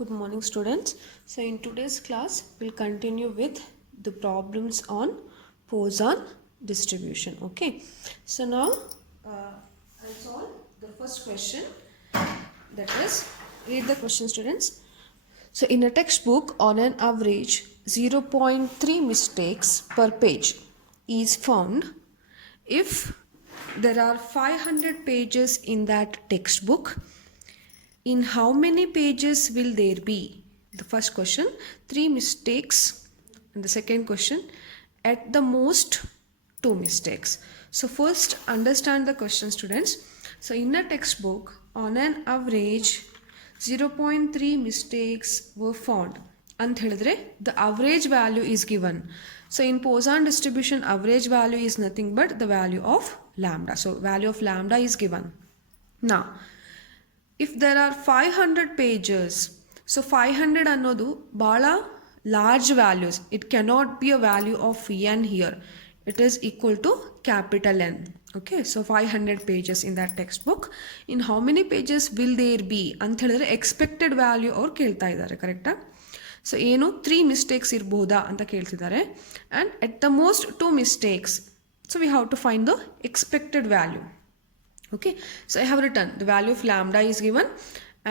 Good morning, students. So in today's class we'll continue with the problems on Poisson distribution. Okay, so now I'll solve the first question, that is, read the question, students. So in a textbook, on an average 0.3 mistakes per page is found if there are 500 pages in that textbook. In how many pages will there be? The first question, 3 mistakes. And the second question, at the most 2 mistakes. So first understand the question, students. So in a textbook, on an average 0.3 mistakes were found. And the average value is given. So in Poisson distribution, average value is nothing but the value of lambda. So value of lambda is given. Now, if there are 500 pages, so 500 ಅನ್ನೋದು ಬಹಳ large values. It cannot be a value of n here. It is equal to capital N. Okay, so 500 pages in that textbook. In how many pages will there be ಅಂತ ಹೇಳಿದ್ರೆ expected value ಅವ್ರು ಕೇಳ್ತಾ ಇದ್ದಾರೆ, ಕರೆಕ್ಟಾ? So ಏನು 3 mistakes ಇರಬಹುದಾ ಅಂತ ಕೇಳ್ತಿದ್ದಾರೆ. And at the most 2 mistakes. So we have to find the expected value. Okay, so I have written the value of lambda is given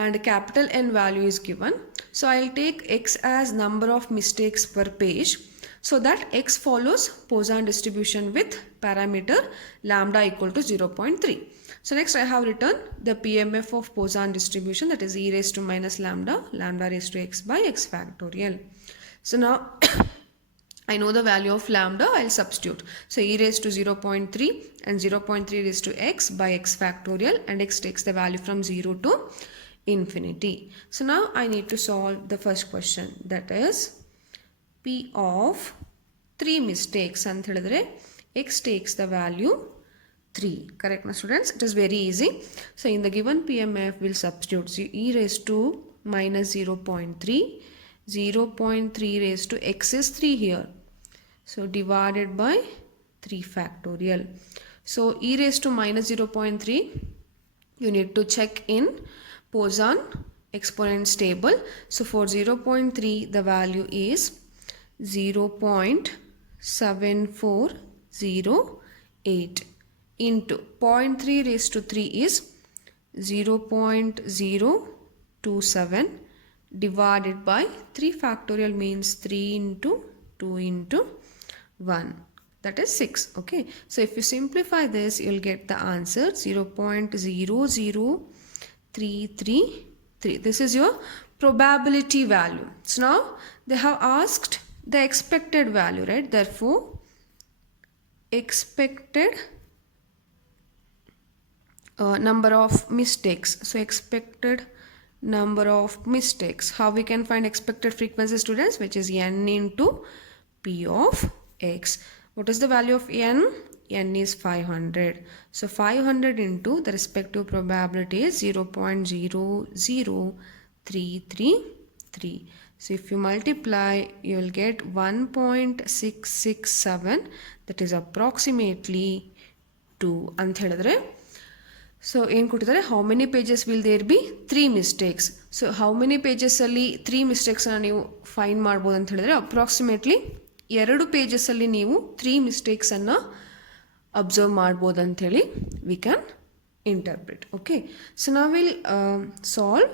and capital N value is given. So I'll take x as number of mistakes per page, so that x follows Poisson distribution with parameter lambda equal to 0.3. So next I have written the PMF of Poisson distribution, that is e raised to minus lambda, lambda raised to x by x factorial. So now I know the value of lambda, I'll substitute. So e raised to 0.3 and 0.3 raised to x by x factorial, and x takes the value from 0 to infinity. So now I need to solve the first question, that is p of 3 mistakes. And x takes the value 3. Correct, my students? It is very easy. So in the given PMF, we'll substitute e raised to minus 0.3. 0.3 raised to x is 3 here. So divided by 3 factorial. So e raised to minus 0.3, you need to check in Poisson exponents table. So for 0.3, the value is 0.7408 into 0.3 raised to 3 is 0.027 divided by 3 factorial means 3 into 2 into 1, that is 6. Okay, so if you simplify this, you'll get the answer 0.00333. This is your probability value. So now they have asked the expected value, right? Therefore expected number of mistakes. So expected number of mistakes. How we can find expected frequency, students? Which is n into p of x. What is the value of n? N is 500. So 500 into the respective probability is 0.00333. So if you multiply, you will get 1.667, that is approximately 2 ಅಂತ ಹೇಳಿದ್ರೆ. So ಏನು ಕೊಟ್ಟಿದ್ದಾರೆ, how many pages will there be 3 mistakes. So how many ಪೇಜಸ್ಸಲ್ಲಿ 3 ಮಿಸ್ಟೇಕ್ಸನ್ನು ನೀವು find ಮಾಡ್ಬೋದು ಅಂತ ಹೇಳಿದ್ರೆ ಅಪ್ರಾಕ್ಸಿಮೇಟ್ಲಿ 2 ಪೇಜಸ್ಸಲ್ಲಿ ನೀವು 3 ಮಿಸ್ಟೇಕ್ಸನ್ನು ಅಬ್ಸರ್ವ್ ಮಾಡ್ಬೋದು ಅಂಥೇಳಿ we can interpret. Okay, so ನಾವು will solve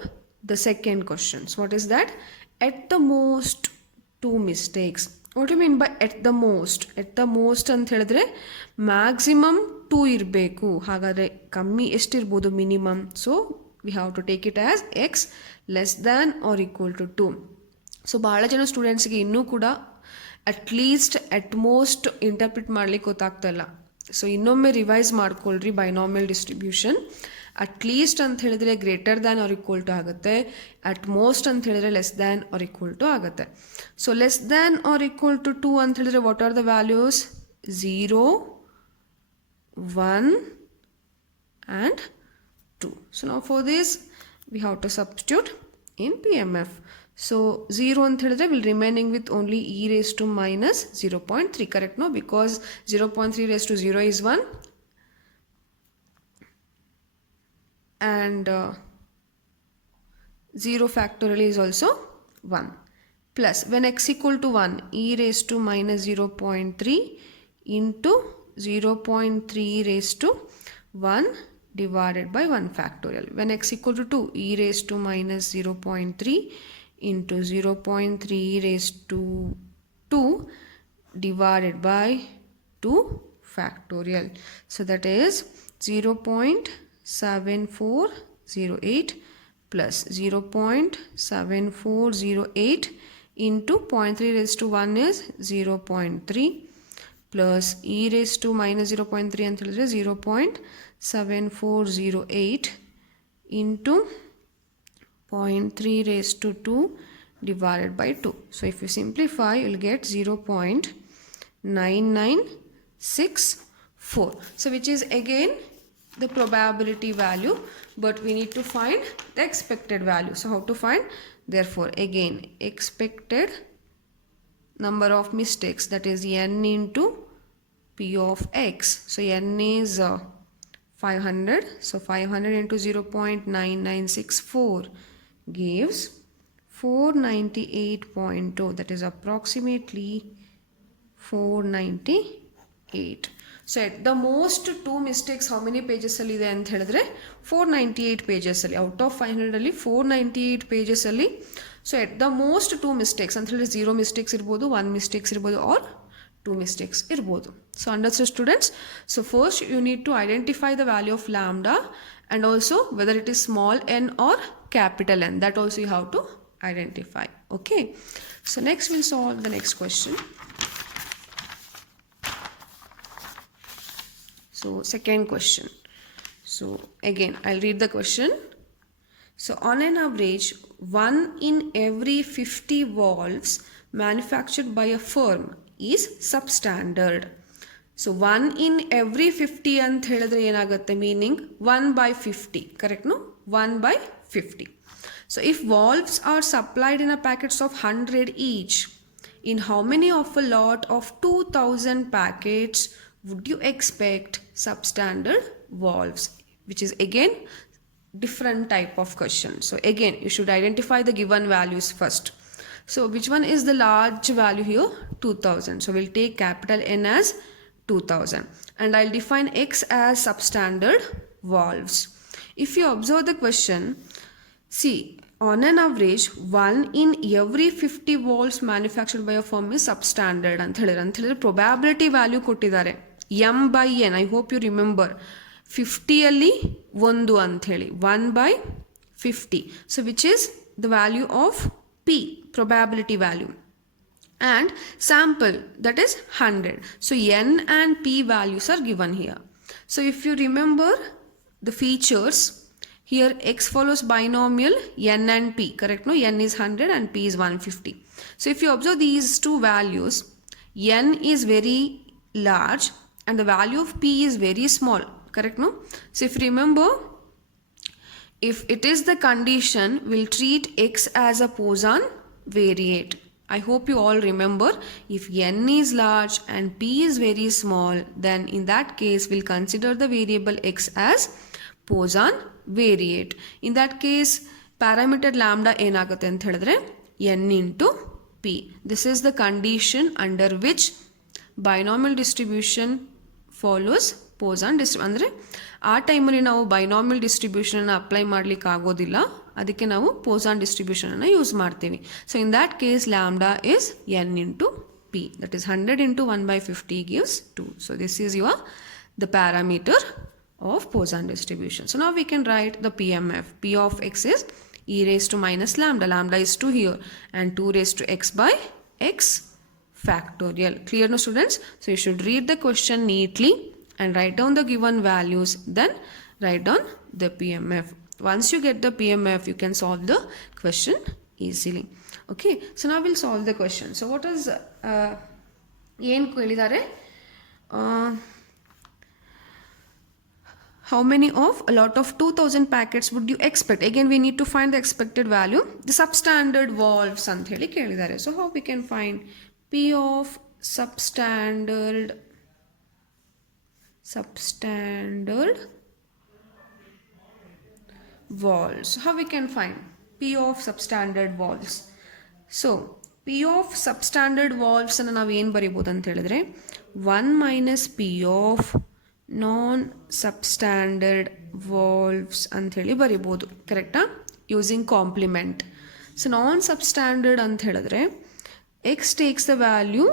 the second questions. What is that? At the most 2 mistakes. What you mean by at the most? At the most ಅಂತ ಹೇಳಿದ್ರೆ ಮ್ಯಾಕ್ಸಿಮಮ್ 2 ಇರಬೇಕು. ಹಾಗಾದರೆ ಕಮ್ಮಿ ಎಷ್ಟಿರ್ಬೋದು? Minimum. So we have to take it as X less than or equal to 2. So ಭಾಳ ಜನ ಸ್ಟೂಡೆಂಟ್ಸ್ಗೆ ಇನ್ನೂ ಕೂಡ ಅಟ್ಲೀಸ್ಟ್ ಎಟ್ ಮೋಸ್ಟ್ ಇಂಟರ್ಪ್ರಿಟ್ ಮಾಡ್ಲಿಕ್ಕೆ ಗೊತ್ತಾಗ್ತಾ ಇಲ್ಲ. ಸೊ ಇನ್ನೊಮ್ಮೆ ರಿವೈಸ್ ಮಾಡ್ಕೊಳ್ರಿ. ಬೈನಾಮಿಯಲ್ ಡಿಸ್ಟ್ರಿಬ್ಯೂಷನ್ ಅಟ್ಲೀಸ್ಟ್ ಅಂತ ಹೇಳಿದ್ರೆ greater than or equal to ಆಗುತ್ತೆ, ಅಟ್ ಮೋಸ್ಟ್ ಅಂತ ಹೇಳಿದ್ರೆ less than or equal to ಆಗುತ್ತೆ. So less than or equal to 2 ಅಂತ ಹೇಳಿದ್ರೆ what are the values? 0, 1 and 2. So now for this we have to substitute in PMF. So 0 ಅಂತ ಹೇಳಿದ್ರೆ will remaining with only e raised to minus 0.3, correct? No, because 0.3 raised to 0 is 1 and 0 factorial is also 1, plus when x equal to 1, e raised to minus 0.3 into 0.3 raised to 1 divided by 1 factorial. When x equal to 2, e raised to minus 0.3 into 0.3 raised to 2 divided by 2 factorial. So that is 0.7408 plus 0.7408 into 0.3 raised to 1 is 0.3 plus e raised to minus 0.3 ಅಂತ ಹೇಳಿದ್ರೆ 0.7408 into 0.3 raised to 2 divided by 2. So if you simplify, you will get 0.9964. So which is again the probability value, but we need to find the expected value. So how to find? Therefore again expected number of mistakes, that is n into p of x. So n is 500. So 500 into 0.9964 gives 498.2, that is approximately 498. So at the most 2 mistakes how many pages alli ide anta helidre 498 pages alli, out of 500 alli 498 pages alli. So at the most 2 mistakes anta helidre 0 mistakes irbodu, 1 mistakes irbodu, or 2 mistakes irbodu. So understood students? So first you need to identify the value of lambda and also whether it is small n or capital N, that also you have to identify. Okay, so next we'll solve the next question. So second question. So again I'll read the question. So on an average, 1 in every 50 valves manufactured by a firm is substandard. So 1 in every 50 ಅಂತ ಹೇಳಿದ್ರೆ ಏನಾಗುತ್ತೆ, meaning 1 by 50, correct no? 1 by 50. So if valves are supplied in a packets of 100 each, in how many of a lot of 2000 packets would you expect substandard valves? Which is again different type of question. So again you should identify the given values first. So which one is the large value here? 2000. So we'll take capital N as 2000 and I'll define X as substandard valves. If you observe the question, see, on an average 1 in every 50 valves manufactured by a firm is substandard ಅಂತ ಹೇಳಿದ್ರೆ probability value ಕೊಟ್ಟಿದ್ದಾರೆ m by n. I hope you remember 50 ಅಲ್ಲಿ 1 ಅಂತ ಹೇಳಿ 1 by 50. So which is the value of P, probability value, and sample, that is 100. So n and P values are given here. So if you remember the features, here x follows binomial n and p, correct no? N is 100 and p is 150. So if you observe these two values, n is very large and the value of p is very small, correct no? So if you remember, if it is the condition, we'll treat x as a Poisson variate. I hope you all remember, if n is large and p is very small, then in that case we'll consider the variable x as Poisson variate. In that case parameter lambda ಏನಾಗುತ್ತೆ ಅಂತ ಹೇಳಿದ್ರೆ n into p. This is the condition under which binomial distribution follows Poisson distribution. ಅಂದರೆ ಆ ಟೈಮಲ್ಲಿ ನಾವು binomial ಡಿಸ್ಟ್ರಿಬ್ಯೂಷನನ್ನು apply ಮಾಡಲಿಕ್ಕೆ ಆಗೋದಿಲ್ಲ, ಅದಕ್ಕೆ ನಾವು Poisson ಡಿಸ್ಟ್ರಿಬ್ಯೂಷನನ್ನು ಯೂಸ್ ಮಾಡ್ತೀವಿ. So in that case lambda is n into p, that is 100 into 1 by 50 gives 2. So this is the parameter of Poisson distribution. So now we can write the PMF. P of x is e raised to minus lambda. Lambda is 2 here and 2 raised to x by x factorial. Clear no students? So you should read the question neatly and write down the given values, then write down the PMF. Once you get the PMF, you can solve the question easily. Okay, so now we'll solve the question. So what is ಏನು ಕೇಳಿದ್ದಾರೆ, how many of a lot of 2000 packets would you expect? Again we need to find the expected value, the substandard valves ಅಂತ ಹೇಳಿ ಕೇಳಿದ್ದಾರೆ. So how we can find P of substandard valves? How we can find? P of substandard valves. So P of substandard valves ಅನ್ನು ನಾವು ಏನು ಬರೀಬೋದು ಅಂತ ಹೇಳಿದ್ರೆ 1 minus P of non substandard valves ಅಂಥೇಳಿ ಬರಿಬೋದು, ಕರೆಕ್ಟಾ? Using complement. So non substandard ಅಂತ ಹೇಳಿದ್ರೆ x takes the value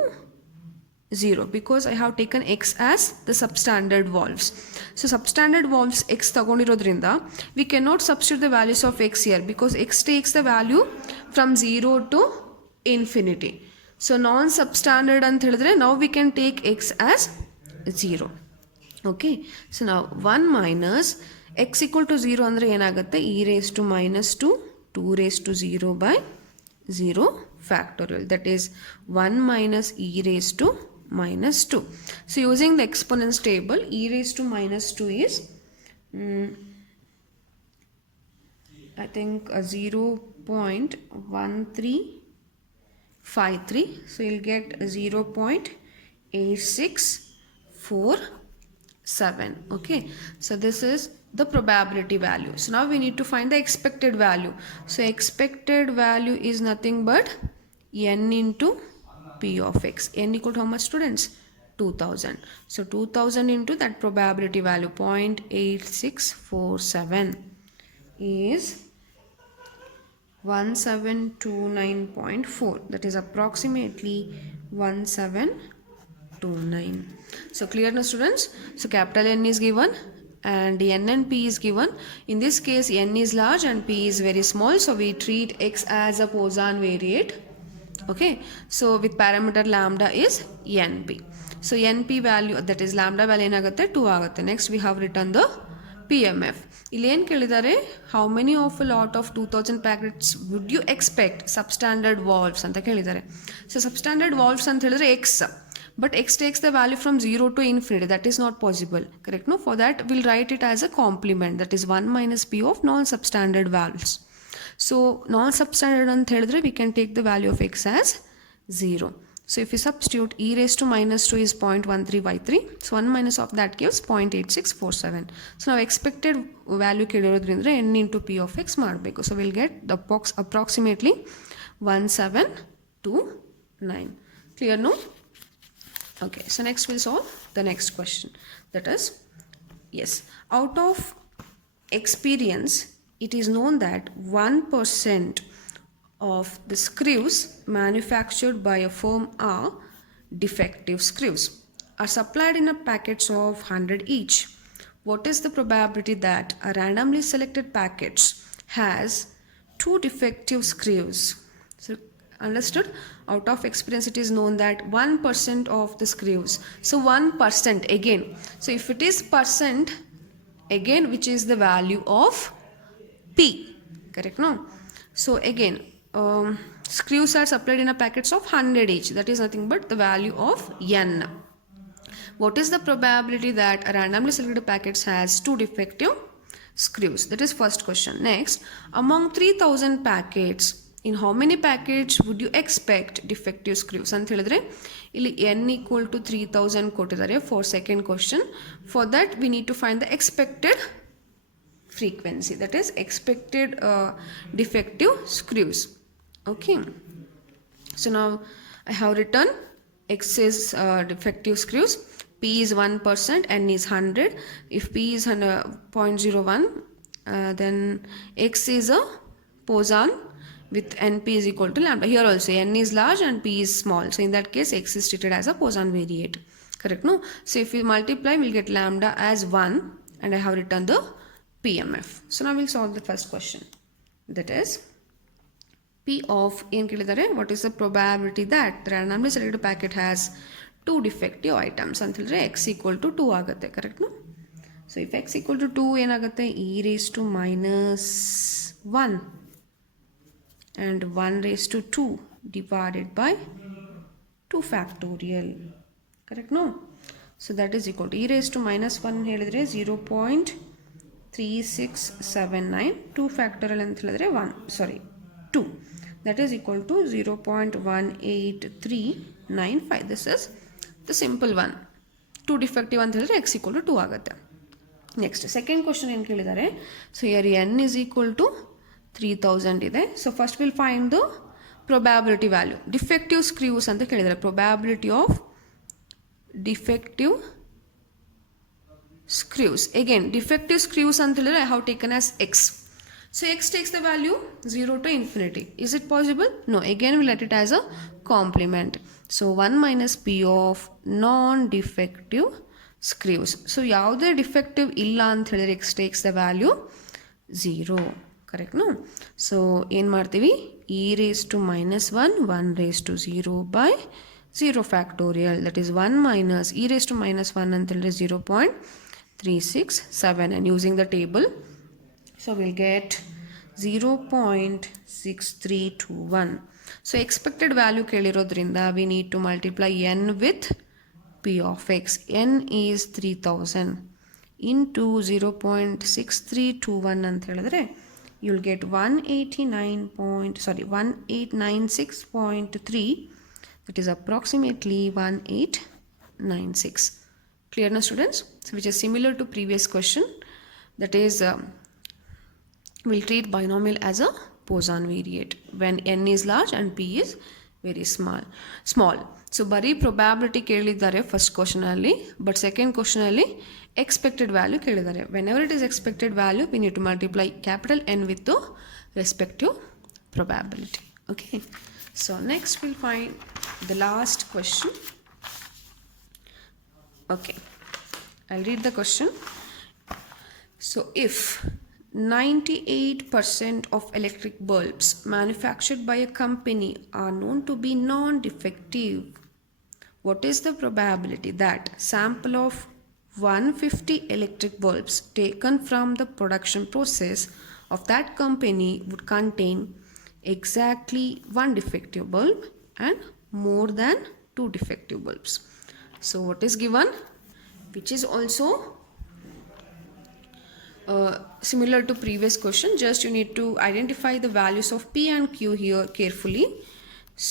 0 because I have taken x as the substandard valves. So substandard valves x ತಗೊಂಡಿರೋದ್ರಿಂದ we cannot substitute the values of x here because x takes the value from 0 to infinity. So non-substandard ಅಂತ ಹೇಳಿದ್ರೆ now we can take x as 0. Okay, so now 1 minus x equal to 0 ಅಂದರೆ ಏನಾಗುತ್ತೆ, e raised to minus 2 2 raised to 0 by 0 factorial, that is 1 minus e raised to minus 2. So using the exponents table, e raised to minus 2 is I think 0.1353. So you'll get 0.8647. Okay, so this is the probability value. So now we need to find the expected value. So expected value is nothing but n into P of x. N equal to how much, students? 2000. So 2000 into that probability value 0.8647 is 1729.4. that is approximately 1729. So clear now, students? So capital N is given and n and p is given. In this case n is large and p is very small, so we treat x as a Poisson variate. Okay, so with parameter lambda is np. So np value, that is lambda value ಏನಾಗುತ್ತೆ 2 ಆಗುತ್ತೆ. Next we have written the PMF. ಇಲ್ಲಿ ಏನು ಕೇಳಿದ್ದಾರೆ, how many of a lot of 2000 packets would you expect substandard valves ಅಂತ ಕೇಳಿದ್ದಾರೆ. So substandard valves ಅಂತ ಹೇಳಿದ್ರೆ x, but x takes the value from 0 to infinity. That is not possible, correct? No, for that we'll write it as a complement, that is 1 minus P of non-substandard valves. So non-substandard ant ಹೇಳಿದ್ರೆ we can take the value of x as 0. So if you substitute, e raised to minus 2 is 0.1353. So 1 minus of that gives 0.8647. So now expected value ಕೇಳಿರೋದ್ರಿಂದ n into P of x ಮಾಡಬೇಕು. So we'll get the approximately 1729. Clear, no? Okay, so next we'll solve the next question. That is, yes, out of experience, it is known that 1% of the screws manufactured by a firm are defective screws, are supplied in a packets of 100 each. What is the probability that a randomly selected package has 2 defective screws? So understood? Out of experience, it is known that 1% of the screws. So 1% again. So if it is percent, again, which is the value of P, correct? No? So again, screws are supplied in a packets of 100 each. That is nothing but the value of n. What is the probability that a randomly selected packets has 2 defective screws? That is first question. Next, among 3000 packets, in how many packets would you expect defective screws ಅಂತ ಹೇಳಿದ್ರೆ ಇಲ್ಲಿ n equal to 3000 ಕೊಟ್ಟಿದ್ದಾರೆ for second question. For that we need to find the expected frequency, that is expected defective screws. Okay, so now I have written x is defective screws, p is 1%, n is 100. If p is 0.01, then x is a Poisson with np is equal to lambda. Here also n is large and p is small, so in that case x is treated as a Poisson variate, correct? No, so if we multiply we'll get lambda as 1 and I have written the PMF. So now we'll solve the first question, that is P of ಏನು ಕೇಳಿದ್ದಾರೆ, what is the probability that the randomly selected packet has 2 defective items ಅಂತ ಹೇಳಿದ್ರೆ x equal to 2 ಆಗುತ್ತೆ, correct? No, so if x equal to 2 ಏನಾಗುತ್ತೆ, e raised to minus 1 and 1 raised to 2 divided by 2 factorial, correct? No, so that is equal to e raised to minus 1 ಹೇಳಿದ್ರೆ 0.3679, 2 factorial ಅಂತ ಹೇಳಿದ್ರೆ 2, that is equal to 0.18395. this is the simple one. 2 defective ಅಂತ ಹೇಳಿದ್ರೆ x equal to 2 ಆಗುತ್ತೆ. Next second question ಏನು ಕೇಳಿದ್ದಾರೆ, so here n is equal to 3000 ಇದೆ. So first will find the probability value. Defective screws ಅಂತ ಕೇಳಿದರೆ, probability of defective screws. Again, defective screws until I have taken as x. So x takes the value 0 to infinity. Is it possible? No. Again, we let it as a complement. So 1 minus p of non-defective screws. So ಯಾವುದೇ defective ಇಲ್ಲ ಅಂತ ಹೇಳಿದ್ರೆ x takes the value 0. Correct, no? So ಏನು ಮಾಡ್ತೀವಿ? e raised to minus 1, 1 raised to 0 by 0 factorial. That is 1 minus e raised to minus 1 until 0.367, and using the table, so we'll get 0.6321. So expected value kelirodrinda we need to multiply n with p of x. N is 3000 into 0.6321 ant helidre you'll get 1896.3, that is approximately 1896. Clear na students? So which is similar to previous question, that is we'll treat binomial as a Poisson variate when n is large and p is very small. So bari probability kelidare first question alli, but second question alli expected value kelidare. Whenever it is expected value, we need to multiply capital N with the respective probability. Okay, so next we'll find the last question. Okay, I'll read the question. So if 98% of electric bulbs manufactured by a company are known to be non-defective, what is the probability that sample of 150 electric bulbs taken from the production process of that company would contain exactly one defective bulb and more than 2 defective bulbs? So what is given, which is also similar to previous question, just you need to identify the values of p and q here carefully.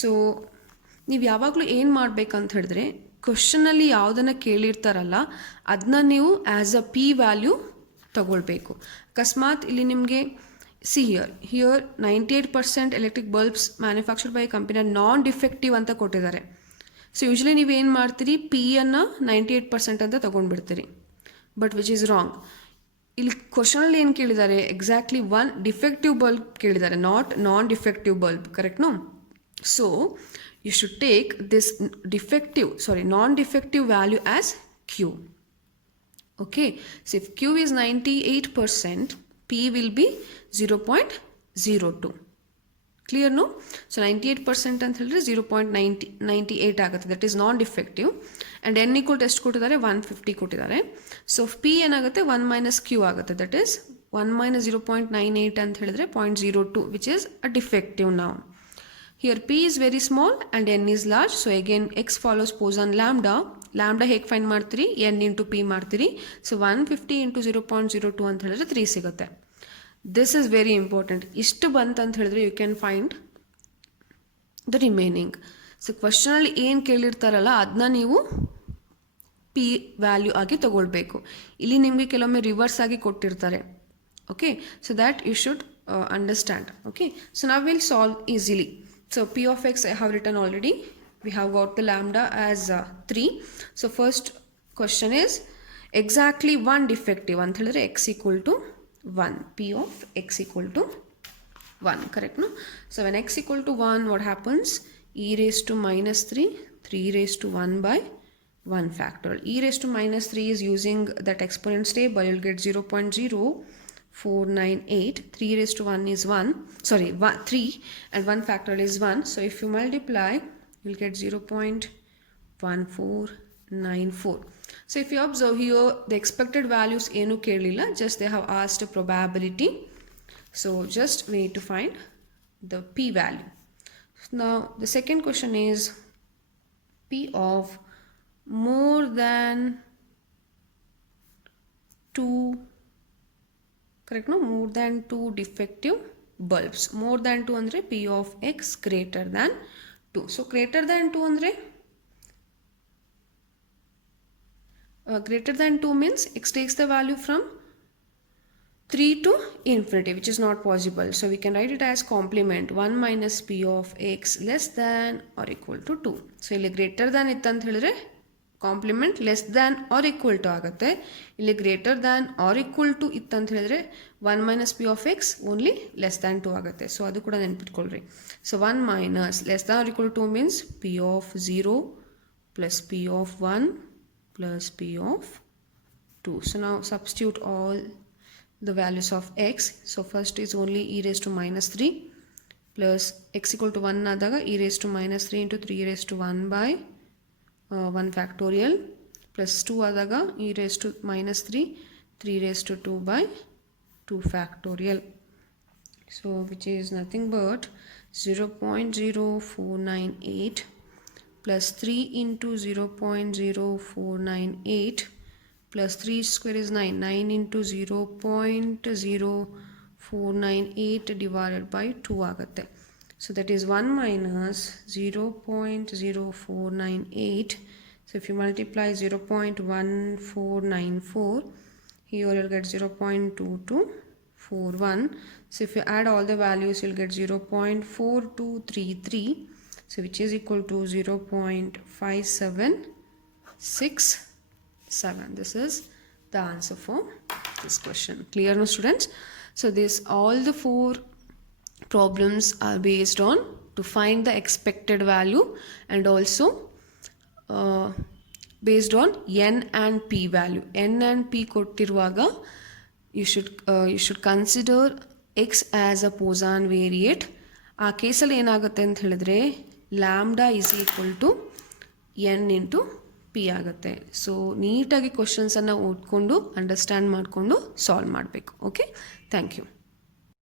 So ನೀವು ಯಾವಾಗಲೂ ಏನು ಮಾಡಬೇಕಂತ ಹೇಳಿದ್ರೆ, ಕ್ವಶನಲ್ಲಿ ಯಾವುದನ್ನು ಕೇಳಿರ್ತಾರಲ್ಲ ಅದನ್ನ ನೀವು as a P value ತಗೊಳ್ಬೇಕು. ಅಕಸ್ಮಾತ್ ಇಲ್ಲಿ ನಿಮಗೆ here 98% electric bulbs manufactured by company non defective ಅಂತ ಕೊಟ್ಟಿದ್ದಾರೆ. ಸೊ ಯೂಶ್ವಲಿ ನೀವೇನು ಮಾಡ್ತೀರಿ, ಪಿ ಅನ್ನು 98% ಅಂತ ತೊಗೊಂಡ್ಬಿಡ್ತೀರಿ, ಬಟ್ ವಿಚ್ ಈಸ್ ರಾಂಗ್. ಇಲ್ಲಿ ಕ್ವಶನಲ್ಲಿ ಏನು ಕೇಳಿದ್ದಾರೆ, ಎಕ್ಸಾಕ್ಟ್ಲಿ ಒನ್ ಡಿಫೆಕ್ಟಿವ್ ಬಲ್ಬ್ ಕೇಳಿದ್ದಾರೆ, non defective bulb. Correct no? So you should take this non-defective value as q. Okay, so if q is 98%, p will be 0.02. Clear, no? So 98% ಅಂತ ಹೇಳಿದ್ರೆ 0.98 ಆಗುತ್ತೆ, that is non-defective. and n equal to ಎಷ್ಟು ಕೊಟ್ಟಿದ್ದಾರೆ, 150 ಕೊಟ್ಟಿದ್ದಾರೆ. So p ಏನಾಗುತ್ತೆ, 1 minus q ಆಗುತ್ತೆ, that is 1 minus 0.98 ಅಂತ ಹೇಳಿದ್ರೆ 0.02, which is a defective now. Here p is very small and n is large, so again x follows Poisson lambda. Lambda ಹೇಗೆ find ಮಾಡ್ತೀರಿ, n into p ಮಾಡ್ತೀರಿ. So 150 into 0.02 ಅಂತ ಹೇಳಿದ್ರೆ 3 ಸಿಗುತ್ತೆ. This is very important. ಇಷ್ಟು ಬಂತಂತ ಹೇಳಿದ್ರೆ you can find the remaining. So ಕ್ವಶನಲ್ಲಿ ಏನು ಕೇಳಿರ್ತಾರಲ್ಲ ಅದನ್ನ ನೀವು ಪಿ ವ್ಯಾಲ್ಯೂ ಆಗಿ ತಗೊಳ್ಬೇಕು. ಇಲ್ಲಿ ನಿಮಗೆ ಕೆಲವೊಮ್ಮೆ ರಿವರ್ಸ್ ಆಗಿ ಕೊಟ್ಟಿರ್ತಾರೆ. Okay, so that you should understand. Okay, so ನಾವು will solve easily. So p of x I have written already. We have got the lambda as 3. So first question is exactly one defective ant helidre x equal to 1. P of x equal to 1. Correct, no? So when x equal to 1, what happens? E raised to minus 3, 3 raised to 1 by 1 factorial. E raised to minus 3 is using that exponents table. You'll get 0.0498. 3 raised to 1 is 3 and 1 factorial is 1. So if you multiply, you'll get 0.1494. So if you observe here, the expected values enu kelilla, just they have asked a probability. So just we need to find the p value. Now the second question is p of more than 2, correct, no? More than 2 defective bulbs. More than 2 andre p of x greater than 2. So greater than 2 andre greater than 2 means x takes the value from 3 to infinity, which is not possible. So we can write it as complement 1 minus p of x less than or equal to 2. So ಇಲ್ಲಿ greater than ಇತ್ತಂತ ಹೇಳಿದ್ರೆ complement less than or equal to ಆಗುತ್ತೆ. ಇಲ್ಲಿ greater than or equal to ಇತ್ತಂತ ಹೇಳಿದ್ರೆ 1 minus P of X only less than 2 ಆಗುತ್ತೆ. So ಅದು ಕೂಡ ನೆನ್ಪಿಟ್ಕೊಳ್ರಿ. So 1 minus less than or equal to means P of 0 plus P of 1 plus P of 2. So ನಾವು substitute all the values of x. So first is only e raised to minus 3 plus x equal to 1 adaga e raised to minus 3 into 3 raised to 1 by 1 factorial plus 2 adaga e raised to minus 3 3 raised to 2 by 2 factorial. So which is nothing but 0.0498 plus 3 into 0.0498 plus 3 square is 9. 9 into 0.0498 divided by 2 ಆಗುತ್ತೆ. So that is 1 minus 0.0498. So if you multiply 0.1494, here you'll get 0.2241. So if you add all the values, you'll get 0.4233. So which is equal to 0.5767. This is the answer for this question. Clear now students? So this all the 4 problems are based on to find the expected value and also based on n and p value. n and p kottiruvaga you should consider x as a Poisson variate. ಆ ಕೇಸಲ್ಲಿ ಏನಾಗುತ್ತೆ ಅಂತ ಹೇಳಿದ್ರೆ lambda is equal to n into P ಆಗುತ್ತೆ. So ನೀಟಾಗಿ ಕ್ವಶನ್ಸನ್ನು ಓದ್ಕೊಂಡು understand ಮಾಡಿಕೊಂಡು ಸಾಲ್ವ್ ಮಾಡಬೇಕು. Okay, thank you.